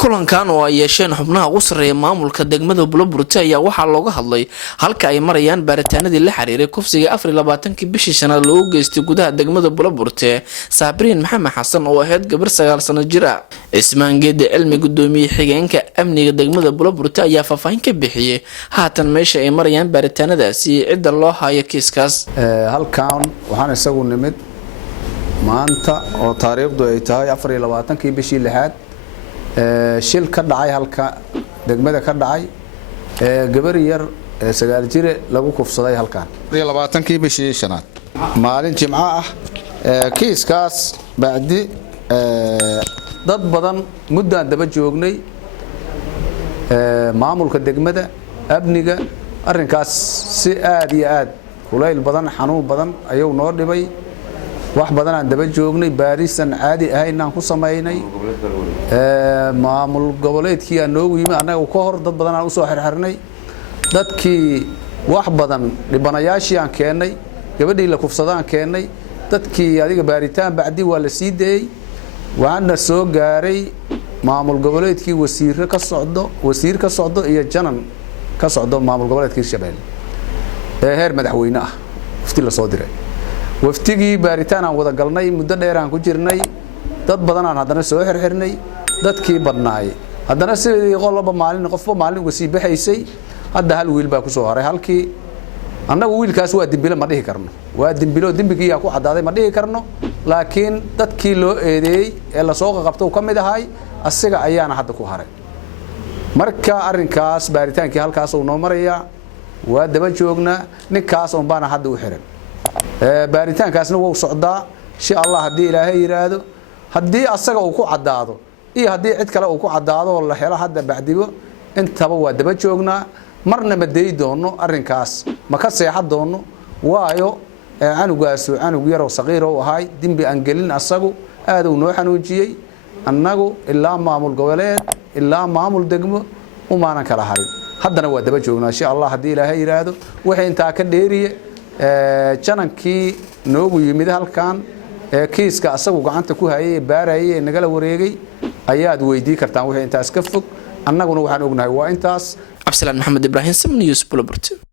kulankan oo ay yeesheen xubnaha ugu sareeya maamulka degmada Buloburte ayaa waxaa looga hadlay halka ay marayaan baaritaanadii la xiriiray kufsiga 24 bishii shanaad loo geystay gudaha degmada Buloburte Sabriin Maxamed Xasan oo ahayd gabar 9 sano jir ah. Ismaan Geede cilmi gudoomiye xigeenka amniga degmada Buloburte ayaa faahfaahin ka bixiyay haatan meesha ay marayaan baaritaanadaasi cidda loo hayo kiiskaas. halkan waxaan isagu nimid maanta oo taariikhdu ay tahay 24 bishii lixaad shil ka dhacay halka degmada ka dhacay gabar yar 9 jir lagu kufsaday halkan 24 bishii shanaad maalin jimco ah kiiskaas baadi dad badan muddo daba joognay maamulka degmada amniga arrinkaas si aad iyo aad kulayl badan xanuun badan ayuu noo dhibay wax badan aan daba joognay baarisan caadi ahayn aan ku sameeynay maamul goboleedkii aan noogu yimi anaga ka hor dad badan aan u soo xirxirnay dadkii wax badan dhibanayaashii aan keenay gabadhii la kufsadaan keenay dadkii adiga baaritaan bacdi waa la sii deeyay waxaana soo gaaray maamul goboleedkii wasiir ka socdo iyo janan ka socdo maamul goboleedkii Shabeelle heer madaxweyne ah wafti la soo diray waftigii baaritaan aan wada galnay muddo dheer aan ku jirnay dad badan aan hadana soo xirxirnay dadkii badnaay hadana sidii qolba qofba maalin uga sii baxaysay hadda hal wiil baa ku soo haray halkii annagu wiilkaas waa dimbilo ma dhihi karno waa dimbilo dimbigii ku cadaaday ma dhihi karno laakiin dadkii loo eedeeyay ee la soo qabtay ka mid ahay asiga ayaana hadda ku haray marka arrinkaas baaritaankii halkaas uu noo maraya waa daba joognaa ninkaas oo baana hadda u xiran baaritaankaasna wuu socdaa insha Allah hadii Ilaahay yiraahdo hadii asaga uu ku cadaado iyo hadii cid kale uu ku cadaado oo la helo hadda bacdibo intaba waa daba joognaa marna ma deey doono arrinkaas ma ka seexad doono waayo canug yar oo saqiir oo ahay dimbi aan gelin asagu aad uu noo xanuujiyay annagu ilaa maamul goboleed ilaa maamul degmo umaanan kala harin haddana waa daba joognaa insha Allah hadii Ilaahay yiraahdo wixii inta ka dheeriye janankii noogu yimid halkan kiiska asagu gacanta ku hayay baarayay nagala wareegay ayaad weydii kartaan wixii intaas ka fog annaguna waxaan ognahay waa intaas Absalaan Maxamed Ibrahim Sam News Buloburte.